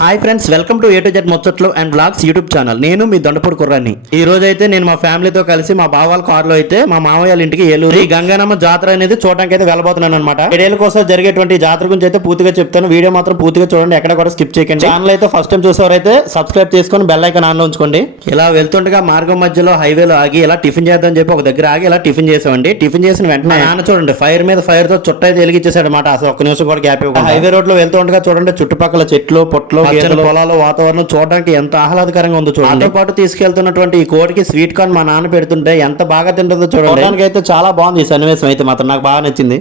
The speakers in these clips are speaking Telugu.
Hi friends, welcome to A to Z ముచ్చట్లు అండ్ వ్లాగ్స్ యూట్యూబ్ ఛానల్. నేను మీ దొండపూడి కుర్రాన్ని. ఈ రోజు అయితే నేను మా ఫ్యామిలీతో కలిసి మా బావాల కారులో అయితే మా మామయ్య ఇంటికి ఏలూరు ఈ గంగానమ్మ జాతర అనేది చూడడానికి అయితే వెళ్ళబోతున్నాను అనమాట. ఏడేళ్ళ కోసం జరిగేటువంటి జాతర గురించి అయితే పూర్తిగా చెప్తాను. వీడియో మాత్రం పూర్తిగా చూడండి, ఎక్కడ కూడా స్కిప్ చేయకండి. ఛానల్ అయితే ఫస్ట్ టైం చూసేవారైతే సబ్స్క్రైబ్ చేసుకొని బెల్ ఐకాన్ ఆన్లో ఉంచుకోండి. ఇలా వెళ్తుండగా మార్గం మధ్యలో హైవేలో ఆగి ఇలా టిఫిన్ చేద్దాం చెప్పి ఒక దగ్గర ఆగి ఇలా టిఫిన్ చేసామండి. టిఫిన్ చేసిన వెంటనే నాన్న చూడండి ఫైర్ మీద ఫైర్ తో చుట్ట అయితే వెలిగించేసాడు అనమాట. అసలు ఒక్క నిమిషం కూడా గ్యాప్ ఇవ్వకుండా హైవే రోడ్ లో వెళ్తుండగా చూడండి చుట్టుపక్కల చెట్లు పొట్లు పొలాలు వాతావరణం చూడడానికి ఎంత ఆహ్లాదకరంగా ఉందో చూడండి. దాంతో పాటు తీసుకెళ్తున్నటువంటి ఈ కోడికి స్వీట్ కార్న్ మా నాన్న పెడుతుంటే ఎంత బాగా తింటుందో చూడడానికి అయితే చాలా బాగుంది. ఈ సన్నివేశం అయితే మాత్రం నాకు బాగా నచ్చింది.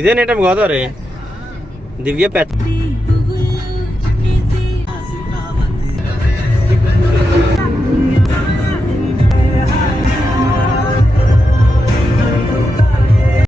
ఇదేనేటం గోదావరి దివ్య పెద్ద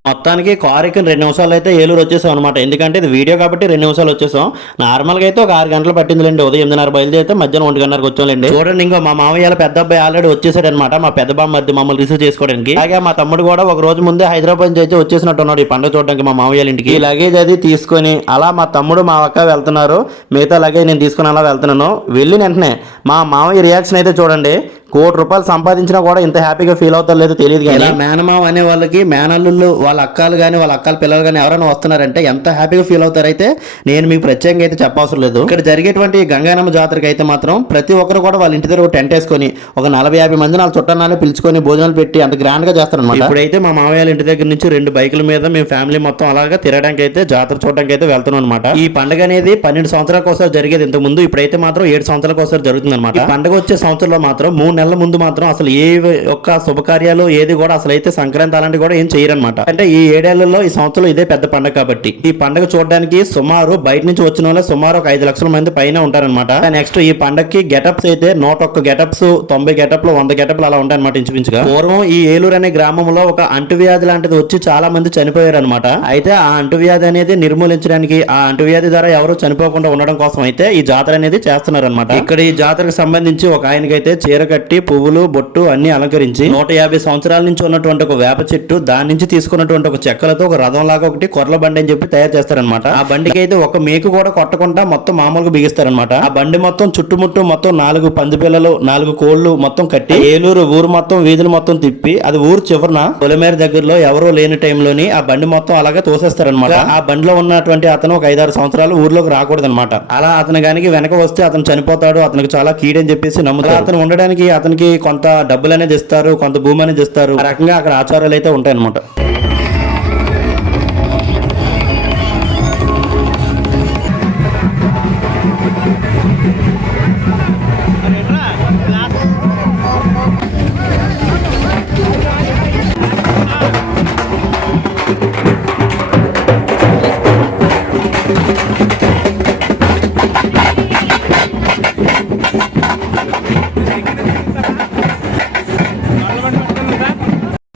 మొత్తానికి కారుకి 2 నిమిషాలు అయితే ఏలూరు వచ్చేసాం అనమాట. ఎందుకంటే ఇది వీడియో కాబట్టి 2 నిమిషాలు వచ్చేసాం. నార్మల్గా అయితే ఒక 6 గంటలు పట్టిందిలేండి. ఉదయం 8:30 బయలుదేరితే మధ్యాహ్నం 1 గంటలకు వచ్చాంలేండి. చూడండి, ఇంకో మా మామయ్య పెద్ద అబ్బాయి ఆల్రెడీ వచ్చేసాడు అనమాట. మా పెద్ద బామ్మర్ది మమ్మల్ని రిసీవ్ చేసుకోవడానికి. అలాగే మా తమ్ముడు కూడా ఒక రోజు ముందే హైదరాబాద్ నుంచి అయితే వచ్చేసినట్టు ఉన్నాడు ఈ పండుగ చూడడానికి మా మామయ్య ఇంటికి. ఈ లగేజ్ అది తీసుకొని అలా మా తమ్ముడు మా అక్క వెళ్తున్నారు. మిగతా లగేజ్ నేను తీసుకుని అలా వెళ్తున్నాను. వెళ్ళిన వెంటనే మా మామయ్య రియాక్షన్ అయితే చూడండి. ₹1 కోటి సంపాదించినా కూడా ఇంత హ్యాపీగా ఫీల్ అవుతారు లేదో తెలియదు. కానీ మేనమావ అనే వాళ్ళకి మేనల్లుళ్ళు వాళ్ళ అక్కలు కానీ వాళ్ళ అక్కల పిల్లలు కానీ ఎవరైనా వస్తున్నారంటే ఎంత హ్యాపీగా ఫీల్ అవుతారైతే నేను మీకు ప్రత్యేకంగా అయితే చెప్పవసరం లేదు. ఇక్కడ జరిగేటువంటి గంగానమ్మ జాతరకి అయితే మాత్రం ప్రతి ఒక్కరు కూడా వాళ్ళ ఇంటి దగ్గర టెంట్ వేసుకొని ఒక 40-50 మంది వాళ్ళ చుట్టాలని పిలుచుకొని భోజనాలు పెట్టి అంత గ్రాండ్ గా చేస్తారనమాట. ఇప్పుడైతే మా మామయ్య ఇంటి దగ్గర నుంచి 2 బైకుల మీద మేము ఫ్యామిలీ మొత్తం అలాగా తిరగడానికి అయితే జాతర చూడడానికి అయితే వెళ్తున్నాం అనమాట. ఈ పండుగ అనేది 12 సంవత్సరాల కోసం జరిగేది ఇంతకు ముందు. ఇప్పుడైతే మాత్రం 7 సంవత్సరాల కోసం జరుగుతుంది అనమాట. ఈ పండుగ వచ్చే సంవత్సరంలో మాత్రం 3 నెలల ముందు మాత్రం అసలు ఏ ఒక్క శుభకార్యాలు ఏది కూడా అసలు అయితే సంక్రాంతి అలాంటి కూడా ఏం చేయరనమాట. అంటే ఈ 7 ఏళ్లలో ఈ సంవత్సరం ఇదే పెద్ద పండుగ కాబట్టి ఈ పండుగ చూడడానికి సుమారు బయట నుంచి వచ్చిన వాళ్ళు సుమారు ఒక 5 లక్షల మంది పైన ఉంటారనమాట. నెక్స్ట్ ఈ పండుగకి గెటప్స్ అయితే 101 గెటప్స్ 90 గెటప్లు 100 గెటప్లు అలా ఉంటాయన్నమాట ఇంచుమించుగా. పూర్వం ఈ ఏలూరు అనే గ్రామంలో ఒక అంటువ్యాధి లాంటిది వచ్చి చాలా మంది చనిపోయారు అనమాట. అయితే ఆ అంటువ్యాధి అనేది నిర్మూలించడానికి ఆ అంటువ్యాధి ద్వారా ఎవరు చనిపోకుండా ఉండడం కోసం అయితే ఈ జాతర అనేది చేస్తున్నారు అనమాట. ఇక్కడ ఈ జాతరకు సంబంధించి ఒక ఆయనకైతే చీర కట్టి పువ్వులు బొట్టు అన్ని అలంకరించి 150 సంవత్సరాల నుంచి ఉన్నటువంటి ఒక వేప చెట్టు దాని నుంచి తీసుకున్నటువంటి ఒక చెక్కలతో ఒక రథం లాగా ఒకటి కొర్ల బండి అని చెప్పి తయారు చేస్తారనమాట. ఆ బండికి అయితే ఒక మేకు కూడా కొట్టకుండా మొత్తం మామూలుగా బిగిస్తారనమాట. ఆ బండి మొత్తం చుట్టుముట్టు మొత్తం 4 పంది పిల్లలు 4 కోళ్లు మొత్తం కట్టి ఏలూరు ఊరు మొత్తం వీధులు మొత్తం తిప్పి అది ఊరు చివరన పొలిమేర దగ్గరలో ఎవరో లేని టైంలోని ఆ బండి మొత్తం అలాగే తోసేస్తారనమాట. ఆ బండిలో ఉన్నటువంటి అతను ఒక 5-6 సంవత్సరాలు ఊర్లోకి రాకూడదు అనమాట. అలా అతను గానికి వెనక వస్తే అతను చనిపోతాడు, అతనికి చాలా కీడని చెప్పేసి నమ్ముతారు. అతను ఉండడానికి అతనికి కొంత డబ్బులు అనేది ఇస్తారు, కొంత భూమి అనేది ఇస్తారు. ఆ రకంగా అక్కడ ఆచారాలు అయితే ఉంటాయి అనమాట.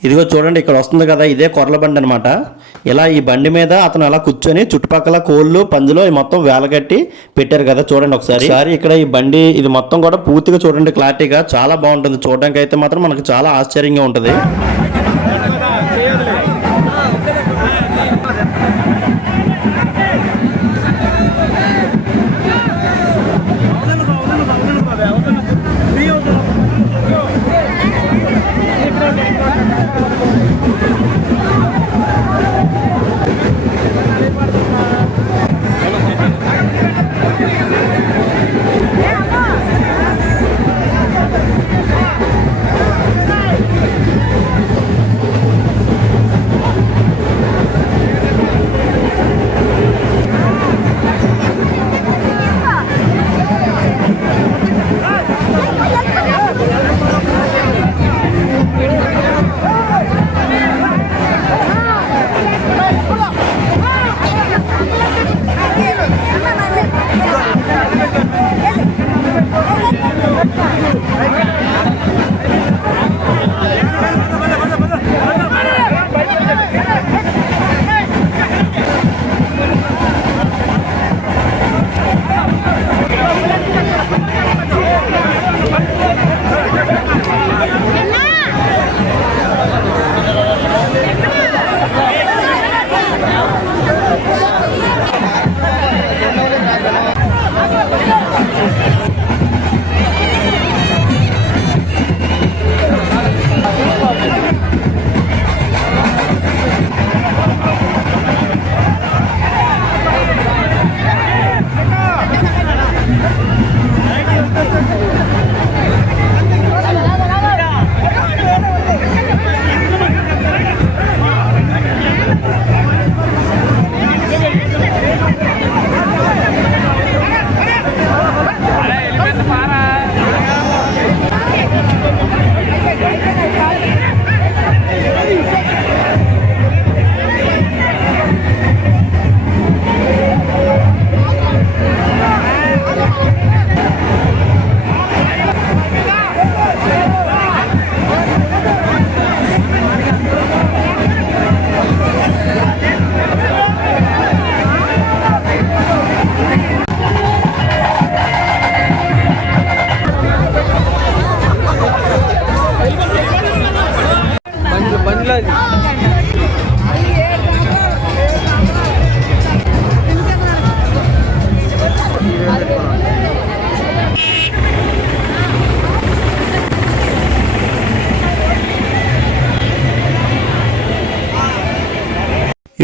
ఇదిగో చూడండి, ఇక్కడ వస్తుంది కదా ఇదే కొర్ల బండి అనమాట. ఇలా ఈ బండి మీద అతను అలా కూర్చొని చుట్టుపక్కల కోళ్ళు పందులు మొత్తం వేలగట్టి పెట్టారు కదా. చూడండి ఒకసారి ఇక్కడ ఈ బండి ఇది మొత్తం కూడా పూర్తిగా చూడండి క్లారిటీగా చాలా బాగుంటుంది. చూడడానికి అయితే మాత్రం మనకు చాలా ఆశ్చర్యంగా ఉంటుంది.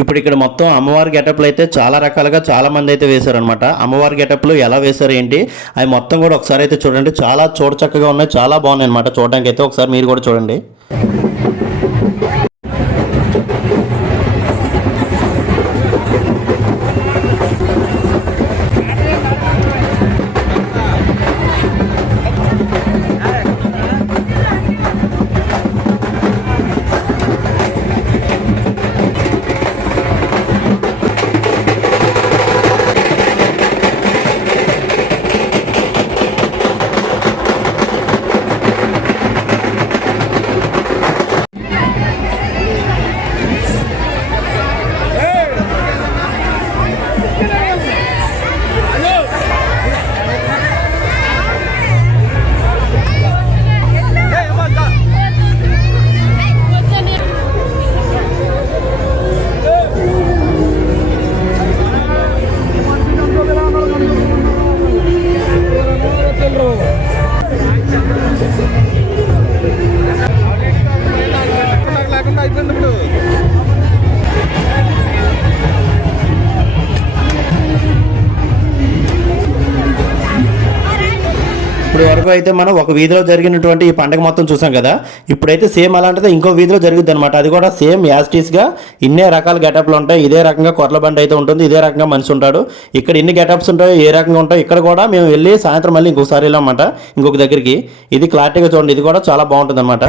ఇప్పుడు ఇక్కడ మొత్తం అమ్మవారి గెటప్లు అయితే చాలా రకాలుగా చాలా మంది అయితే వేశారనమాట. అమ్మవారి గెటప్లు ఎలా వేశారు ఏంటి అవి మొత్తం కూడా ఒకసారి అయితే చూడండి. చాలా చక్కగా ఉన్నాయి, చాలా బాగున్నాయి అనమాట చూడడానికి అయితే. ఒకసారి మీరు కూడా చూడండి. ఇప్పుడు వరకు అయితే మనం ఒక వీధిలో జరిగినటువంటి ఈ పండుగ మొత్తం చూసాం కదా. ఇప్పుడైతే సేమ్ అలాంటిది ఇంకో వీధిలో జరుగుద్ది అనమాట. అది కూడా సేమ్ యాస్టీస్గా ఇన్నే రకాల గెటప్లు ఉంటాయి. ఇదే రకంగా కొర్ల బండి అయితే ఉంటుంది, ఇదే రకంగా మనిషి ఉంటాడు. ఇక్కడ ఇన్ని గెటప్స్ ఉంటాయి, ఏ రకంగా ఉంటాయి. ఇక్కడ కూడా మేము వెళ్ళి సాయంత్రం మళ్ళీ ఇంకొకసారి వెళ్ళామన్నమాట ఇంకొక దగ్గరికి. ఇది క్లారిటీగా చూడండి, ఇది కూడా చాలా బాగుంటుంది అనమాట.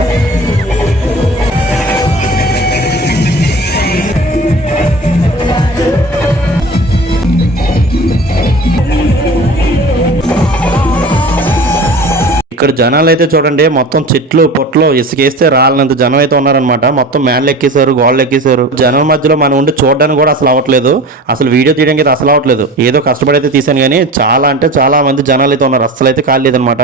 ఇక్కడ జనాలు అయితే చూడండి, మొత్తం చెట్లు పొట్లు ఇసుకేస్తే రాళ్ళంత జనం అయితే ఉన్నారనమాట. మొత్తం మ్యాన్లు ఎక్కేశారు, గోళ్ళు ఎక్కేశారు. జనం మధ్యలో మనం ఉండి చూడడానికి కూడా అసలు అవ్వట్లేదు. అసలు వీడియో తీయడానికి అయితే అసలు అవ్వట్లేదు. ఏదో కష్టపడి అయితే తీసాను కానీ చాలా అంటే చాలా మంది జనాలు అయితే ఉన్నారు. అసలు అయితే ఖాళీ లేదనమాట.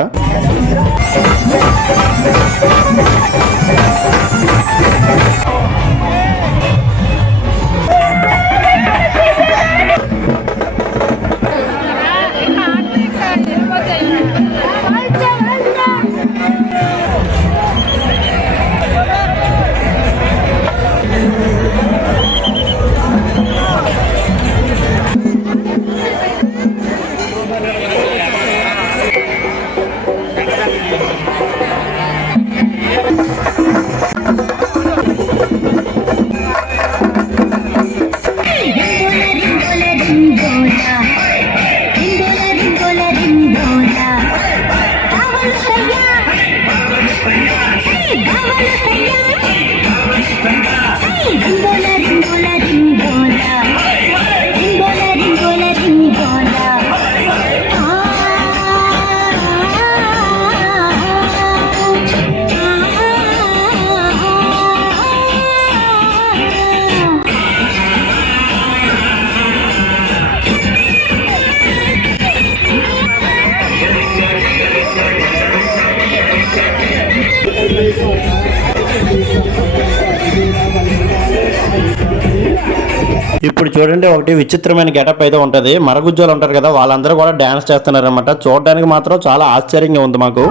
ఇప్పుడు చూడండి, ఒకటి విచిత్రమైన గెటప్ అయితే ఉంటది. మరగుజ్జోలు ఉంటారు కదా, వాళ్ళందరూ కూడా డాన్స్ చేస్తున్నారన్నమాట. చూడడానికి మాత్రం చాలా ఆశ్చర్యంగా ఉంది మాకు.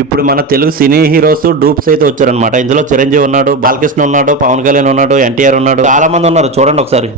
ఇప్పుడు మన తెలుగు సినీ హీరోస్ డూప్స్ అయితే వచ్చారనమాట. ఇందులో చిరంజీవి ఉన్నాడు, బాలకృష్ణ ఉన్నాడు, పవన్ కళ్యాణ్ ఉన్నాడు, ఎన్టీఆర్ ఉన్నాడు, చాలా మంది ఉన్నారు. చూడండి ఒకసారి.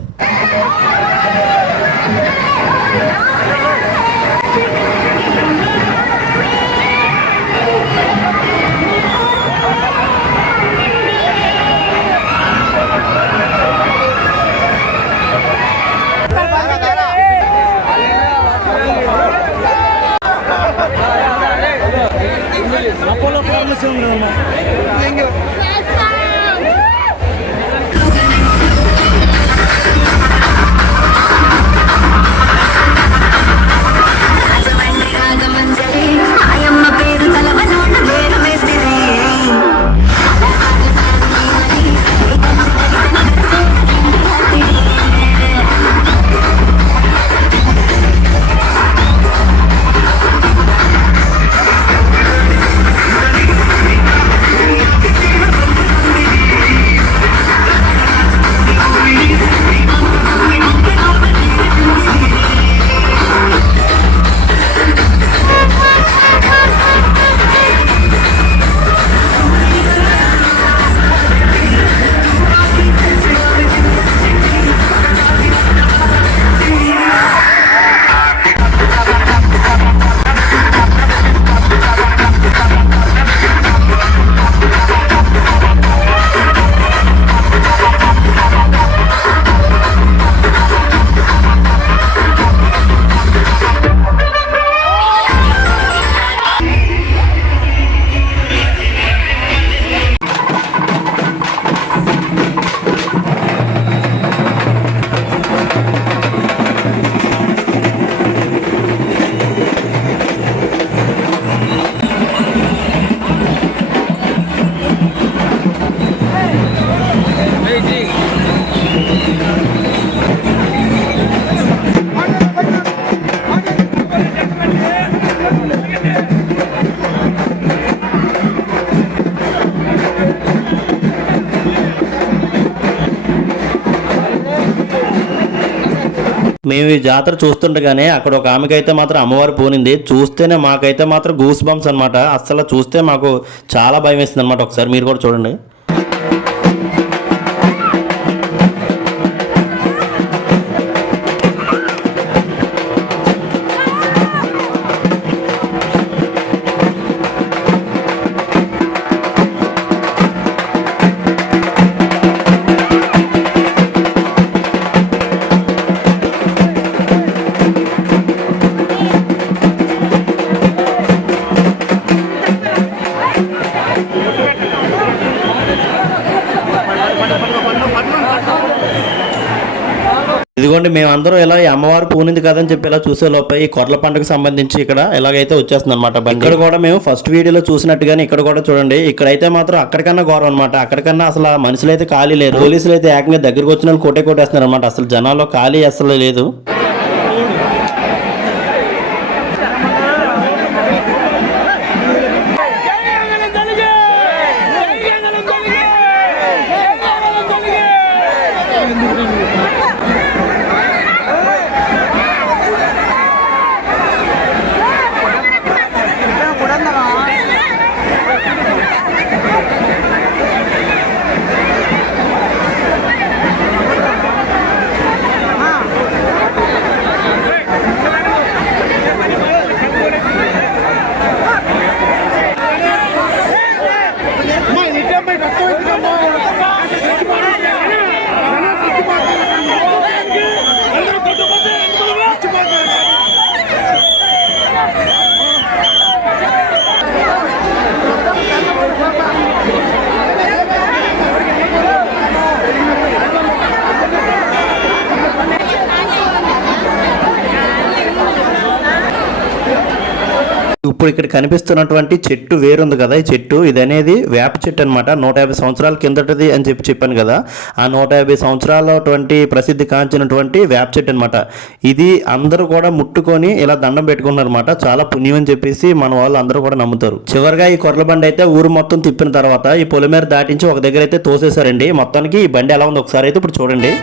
మేము ఈ జాతర చూస్తుండగానే అక్కడ ఒక ఆమెకైతే మాత్రం అమ్మవారు పూనింది. చూస్తేనే మాకైతే మాత్రం గూస్ బంప్స్ అనమాట. అసలు చూస్తే మాకు చాలా భయం వేస్తుంది అనమాట. ఒకసారి మీరు కూడా చూడండి. ఇదిగోండి, మేమందరం ఇలా ఈ అమ్మవారు పూనింది కదని చెప్పి ఇలా చూసే లోపల ఈ కొర్ల పండుగకు సంబంధించి ఇక్కడ ఎలాగైతే వచ్చేస్తుంది అనమాట. ఇక్కడ కూడా మేము ఫస్ట్ వీడియోలో చూసినట్టుగానే ఇక్కడ కూడా చూడండి. ఇక్కడైతే మాత్రం అక్కడికన్నా ఘోరం అనమాట. అక్కడికన్నా అసలు మనుషులు అయితే ఖాళీ లేరు. పోలీసులు అయితే ఏకంగా దగ్గరకు వచ్చిన కొట్టేస్తున్నారు అనమాట. అసలు జనాల్లో ఖాళీ అసలు లేదు. ఇప్పుడు ఇక్కడ కనిపిస్తున్నటువంటి చెట్టు వేరుంది కదా, ఈ చెట్టు ఇది అనేది వేప చెట్టు అనమాట. 150 సంవత్సరాల కిందటది అని చెప్పాను కదా, ఆ 150 సంవత్సరాలటువంటి ప్రసిద్ధి కాంచినటువంటి వేప చెట్టు అనమాట. ఇది అందరూ కూడా ముట్టుకొని ఇలా దండం పెట్టుకున్నారు అనమాట. చాలా పుణ్యం అని చెప్పేసి మన వాళ్ళు అందరూ కూడా నమ్ముతారు. చివరిగా ఈ కొర్రల బండి అయితే ఊరు మొత్తం తిప్పిన తర్వాత ఈ పొలిమేర దాటించి ఒక దగ్గర అయితే తోసేశారండి. మొత్తానికి ఈ బండి ఎలా ఉంది ఒకసారి అయితే ఇప్పుడు చూడండి.